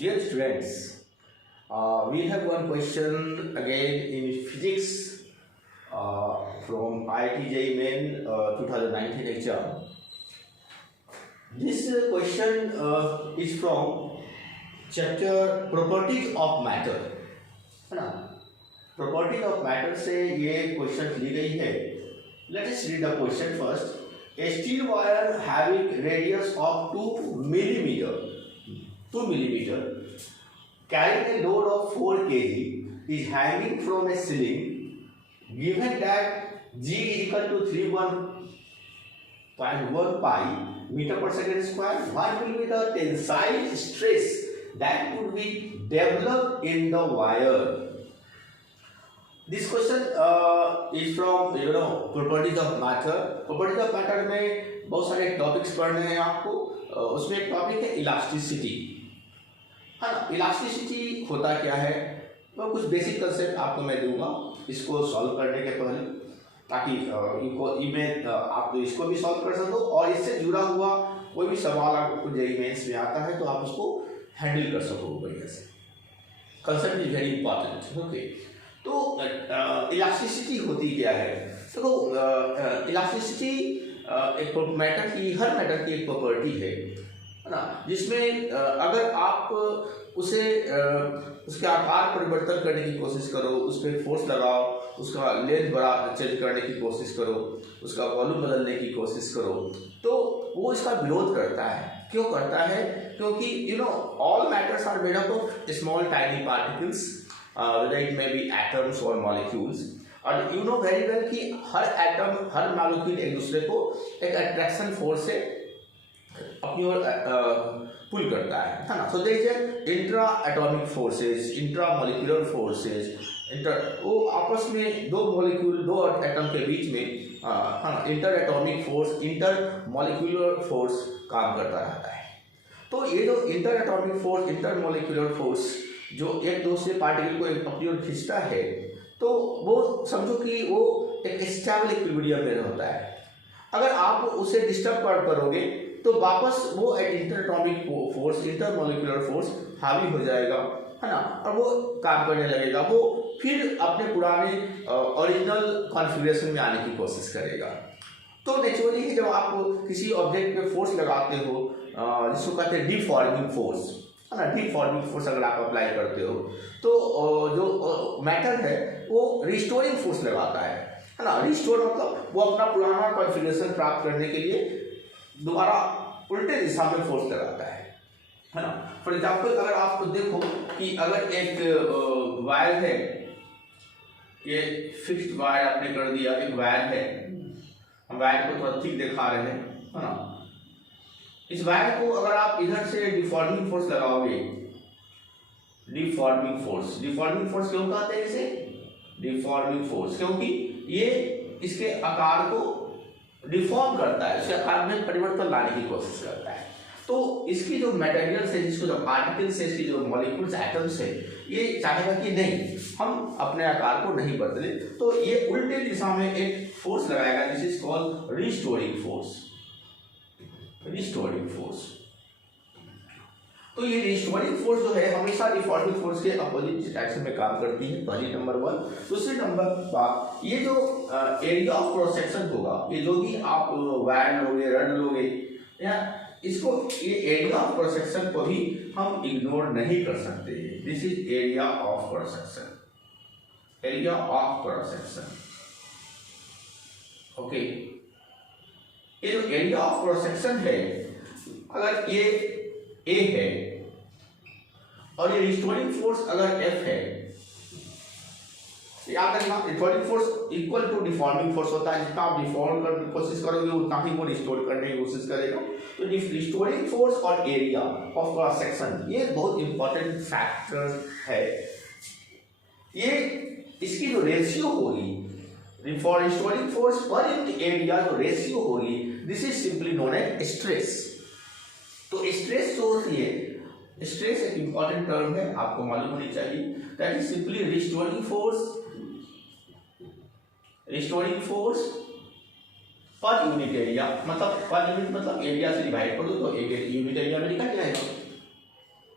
Dear students, we have one question again in physics from IIT JEE Main 2019 exam. This question is from chapter Properties of Matter, है ना? Properties of Matter से ये question ली गई है. Let us read the question first. A steel wire having radius of 2 millimeter, carrying a load of 4 kg is hanging from a ceiling. Given that G is equal to 31.1 pi meter per second square, what will be the tensile stress that would be developed in the wire? This question is from properties of matter. Properties of matter में बहुत सारे topics पढ़ने हैं आपको. उसमें एक topic है elasticity, है ना. इलास्टिसिटी होता क्या है, तो कुछ बेसिक कंसेप्ट आपको मैं दूंगा इसको सॉल्व करने के पहले, ताकि आप इसको भी सॉल्व कर सको और इससे जुड़ा हुआ कोई भी सवाल आपको जेईई मेंस में आता है तो आप उसको हैंडल कर सको बढ़िया से. Concept is very important. Okay, तो इलास्टिसिटी होती क्या है? तो इलास्टिसिटी एक मैटर की, हर मैटर की एक प्रॉपर्टी है ना, जिसमें अगर आप उसे उसके आकार परिवर्तन करने की कोशिश करो, उस पर फोर्स लगाओ, उसका लेंथ बड़ा चेंज करने की कोशिश करो, उसका वॉल्यूम बदलने की कोशिश करो, तो वो इसका विरोध करता है. क्यों करता है? क्योंकि all matters are made up of small tiny particles, whether it may be atoms or molecules. और you know very well कि हर एटम, हर मॉलिक्यूल एक दूसरे को एक अट्रैक्शन फोर्स से अपनी ओर पुल करता है ना. So there is intra atomic forces, intra molecular forces, वो आपस में दो मॉलिक्यूल, दो एटम के बीच में inter atomic force, inter molecular force काम करता रहता है. तो ये जो inter atomic force, inter molecular force जो एक दूसरे पार्टिकल को अपनी ओर खींचता है, तो वो समझो कि वो एक स्टेबल इक्विलिब्रियम में होता है. अगर आप उसे डिस्टर्ब करोगे तो वापस वो inter atomic force, inter molecular force हावी हो जाएगा, है ना, और वो काम करने लगेगा. वो फिर अपने पुराने ओरिजिनल कॉन्फ़िगरेशन में आने की कोशिश करेगा. तो नेचुरली जब आप किसी ऑब्जेक्ट पे फोर्स लगाते हो, जिसको कहते हैं डिफॉर्मिंग फोर्स, है ना, डिफॉर्मिंग फोर्स अगर आप अप्लाई करते हो तो जो मैटर है वो रिस्टोरिंग फोर्स लगाता है ना. रिस्टोर मतलब वो अपना पुराना कॉन्फ़िगरेशन प्राप्त करने के लिए दोबारा उल्टे दिशा में फोर्स लगाता है ना. फॉर एग्जाम्पल अगर आप देखो कि अगर एक वायर है, ये फिक्स्ड वायर आपने कर दिया, एक वायर है, हम वायर को थोड़ा ठीक दिखा रहे हैं, है ना. इस वायर को अगर आप इधर से डिफॉर्मिंग फोर्स लगाओगे, डिफॉर्मिंग फोर्स क्यों कहते हैं इसे? डिफॉर्मिंग फोर्स क्योंकि ये इसके आकार को डिफॉर्म करता है, इसके आकार में परिवर्तन लाने की कोशिश करता है. तो इसकी जो मटेरियल्स है, जिसको जो पार्टिकल्स है, इसकी जो मॉलिक्यूल्स, एटम्स है, ये चाहेगा कि नहीं हम अपने आकार को नहीं बदले, तो ये उल्टे दिशा में एक फोर्स लगाएगा, this is called restoring force. Restoring force. तो ये रिस्टोरिंग फोर्स जो है हमेशा डिफॉर्मिंग फोर्स के अपोजिट डायरेक्शन में काम करती है. पहली नंबर 1. दूसरी नंबर बात, ये जो एरिया ऑफ क्रॉस सेक्शन होगा, ये जो भी आप वायर लोगे, रड लोगे, या इसको, ये एरिया ऑफ क्रॉस सेक्शन को भी हम इग्नोर नहीं कर सकते. This is area of cross section, area of cross section. Okay, ये जो एरिया ऑफ क्रॉस सेक्शन है, अगर ये A है और ये रिस्टोरिंग फोर्स अगर F है, याद रखना restoring force equal to deforming force होता है. जितना आप डिफॉर्म करने की कोशिश करोगे उतना ही वो रिस्टोर करने की कोशिश करेगा. तो रिस्टोरिंग फोर्स और एरिया ऑफ क्रॉस सेक्शन ये बहुत इंपॉर्टेंट फैक्टर है. ये इसकी जो रेशियो होगी for restoring force per unit area, जो रेशियो होगी, this is simply known as stress. तो स्ट्रेस जो होती है, स्ट्रेस एक इंपॉर्टेंट टर्म है, आपको मालूम होनी चाहिए. That is simply restoring force per unit area. मतलब पर यूनिट मतलब एरिया से डिवाइड कर दो तो एक यूनिट एरिया में निकल जाएगा.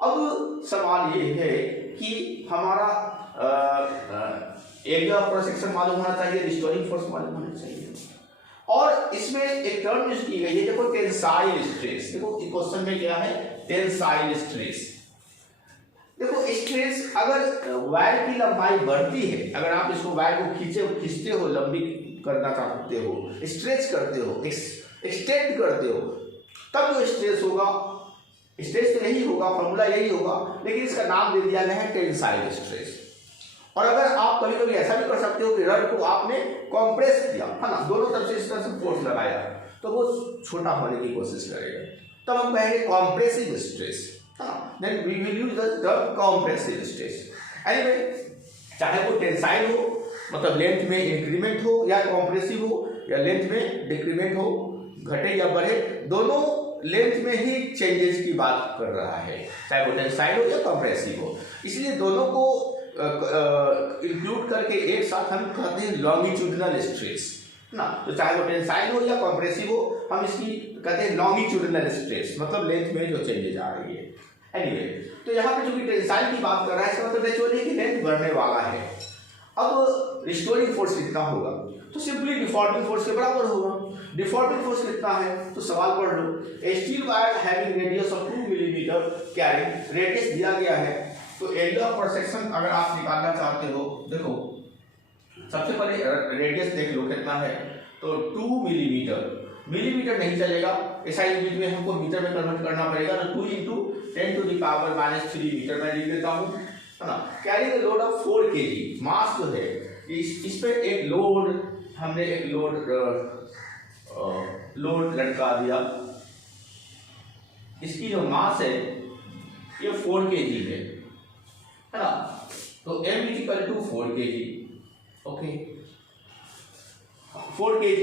अब सवाल ये है कि हमारा एरिया ऑफ क्रॉस सेक्शन मालूम होना चाहिए, रिस्टोरिंग फोर्स मालूम होना चाहिए, और इसमें एक टर्म यूज की गई है, देखो टेंसाइल स्ट्रेस। देखो क्वेश्चन में क्या है, टेंसाइल स्ट्रेस। देखो स्ट्रेस अगर वायर की लंबाई बढ़ती है, अगर आप इसको वायर को खींचते हो, लंबी करना चाहते हो, स्ट्रेच करते हो, एक्सटेंड करते हो, तब जो स्ट्रेस होगा, स्ट्रेस तो यही होगा, फॉर्मूला यही होगा, लेकिन इसका नाम दे दिया गया है टेंसाइल स्ट्रेस। और अगर आप कभी कभी ऐसा भी कर सकते हो कि रड को आपने कंप्रेस किया, है ना, दोनों तरफ से इस तरह से फोर्स लगाया, तो वो छोटा होने की कोशिश करेगा, तब हम कहेंगे compressive stress. Then we will use the term compressive stress. Anyway, चाहे वो टेंसाइल हो, मतलब लेंथ में इंक्रीमेंट हो, या कॉम्प्रेसिव हो, या लेंथ में डिक्रीमेंट हो, घटे या बढ़े, दोनों लेंथ में ही चेंजेस की बात कर रहा है, चाहे वो टेंसाइल हो या कॉम्प्रेसिव हो। इसलिए दोनों को इंक्लूड करके एक साथ हम कहते हैं लॉन्गिट्यूडिनल स्ट्रेस ना। तो चाहे वो टेंसाइल हो या कॉम्प्रेसिव हो, हम इसकी कहते हैं लॉन्गिट्यूडिनल स्ट्रेस, मतलब लेंथ में जो चेंजेस आ रही है। एनीवे, तो यहाँ पे जो कि टेंसाइल की बात कर रहा है, इसका मतलब नेचुरली कि लेंथ बढ़ने वाला है। अब रिस्टोरिंग फोर्स कितना होगा, तो सिंपली डिफॉर्मिंग फोर्स के बराबर होगा। डिफॉर्मिंग फोर्स कितना है, तो सवाल पढ़ लो। A steel wire having radius of 2 millimetre carrying, radius दिया गया है, तो एरिया ऑफ क्रॉस सेक्शन अगर आप निकालना चाहते हो, देखो सबसे पहले रेडियस देख लो कितना है, तो 2 मिलीमीटर। मिलीमीटर नहीं चलेगा, SI यूनिट में हमको मीटर में कन्वर्ट करना पड़ेगा, तो 2 × 10⁻³ मीटर में लिख देता हूँ, है ना। Carrying the load of 4 kg, मास जो है इस पे एक लोड, हमने एक लोड लटका दिया, इसकी जो मास है ये 4 kg है ना। तो M = 4 kg, ओके। 4 kg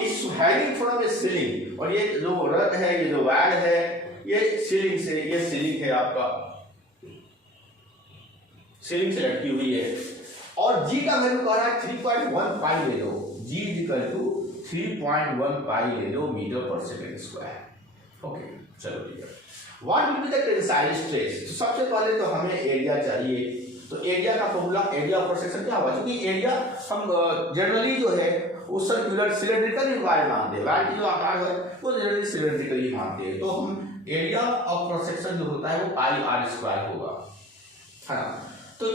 इस हैंगिंग फ्रॉम ए सीलिंग, और ये जो रड है, ये जो वायर है, ये सीलिंग से, ये सीलिंग है आपका, सीलिंग से लटकी हुई है, और जी का वैल्यू कह रहा है 3.15 ले लो, G = 3.15 ले लो मीटर/सेकंड²। ओके, चलो ठीक है। What will be the tensile stress, तो सबसे पहले तो हमें एरिया चाहिए, तो एरिया का formula, area of cross section क्या होगा, क्योंकि एरिया हम जनरली जो है वो सर्कुलर सिलेंड्रिकल ही वायर मानते हैं, वायर की जो आकार है वो जनरली सिलेंड्रिकल ही मानते हैं, तो हम एरिया ऑफ क्रॉस सेक्शन जो होता है वो πr² होगा, है ना। तो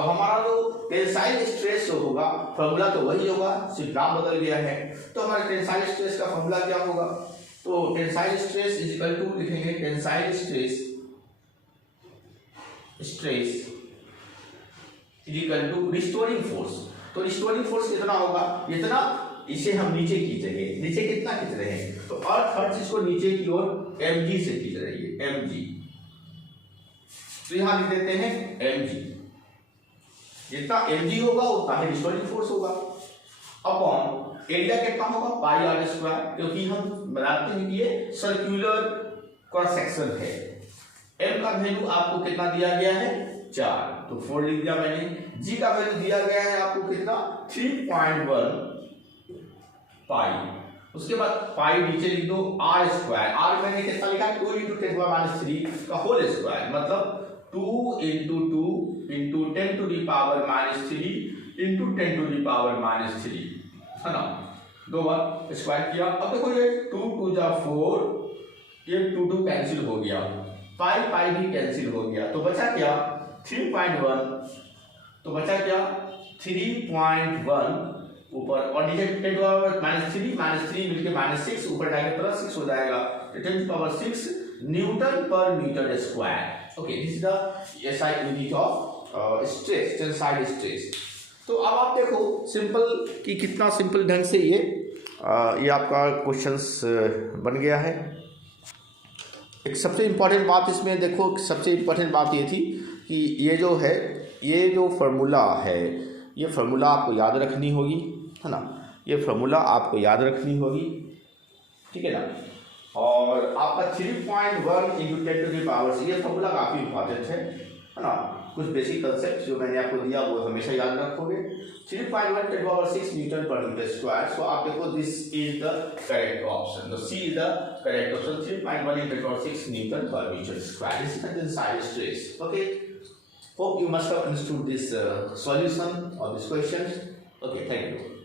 हमारा जो टेंसाइल स्ट्रेस जो होगा, फॉर्मूला तो वही होगा, सिर्फ नाम बदल गया है। तो हमारे टेंसाइल स्ट्रेस का फॉर्मूला क्या होगा, तो टेंसाइल स्ट्रेस = लिखेंगे टेंसाइल स्ट्रेस = रिस्टोरिंग फोर्स। तो रिस्टोरिंग फोर्स कितना होगा, इतना, इसे हम नीचे खींचेंगे, नीचे कितना खींच रहे हैं, तो अर्थ हर चीज को नीचे की ओर mg से खींच रही है, mg, तो यहां लिख देते हैं mg, जितना mg होगा उतना ही रिस्टोरिंग फोर्स होगा, अपॉन एरिया कितना होगा πr², क्योंकि हम बनाते हैं कि ये सर्कुलर क्रॉस सेक्शन है। m का वैल्यू आपको कितना दिया गया है, 4, तो 4 लिख दिया मैंने। g का वैल्यू दिया गया है आपको कितना, 3.1 पाई, उसके बाद पाई नीचे लिख दो, r², r मैंने कितना लिखा है, 2 × 10⁻³ का होल स्क्वायर, मतलब 2 × 2 × 10⁻³ × 10⁻³ है ना, 2 बार स्क्वायर किया। अब देखो ये 2 × 2 = 4, ये 2 2 कैंसिल हो गया, पाई भी कैंसिल हो गया, तो बचा क्या 3.1, तो बचा क्या 3.1 ऊपर, और नीचे 10⁻³ मिलके -6 ऊपर जाएगा +6 हो जाएगा, 10⁻6 Nm/m²। Okay, this is the SI unit of stress, tensile stress. तो अब आप देखो सिंपल कि कितना सिंपल ढंग से ये आपका क्वेश्चंस बन गया है। एक सबसे इम्पोर्टेंट बात इसमें देखो, सबसे इम्पोर्टेंट बात ये थी कि ये जो है, ये जो फार्मूला है, ये फार्मूला आपको याद रखनी होगी, है ना, ये फार्मूला आपको याद रखनी होगी, ठीक है ना। और आपका 3.1 × 10⁻⁶, ये फार्मूला काफ़ी इम्पोर्टेंट है ना। कुछ बेसिक कंसेप्ट जो मैंने आपको दिया वो हमेशा याद रखोगे। 3.1 × 10⁻⁶ newton per metre square. So आप देखो this is the correct option, the C is the correct option. 3.1 × 10⁻⁶ newton per metre square is the tensile stress. Okay, hope you must have understood this solution of this question. Okay, thank you.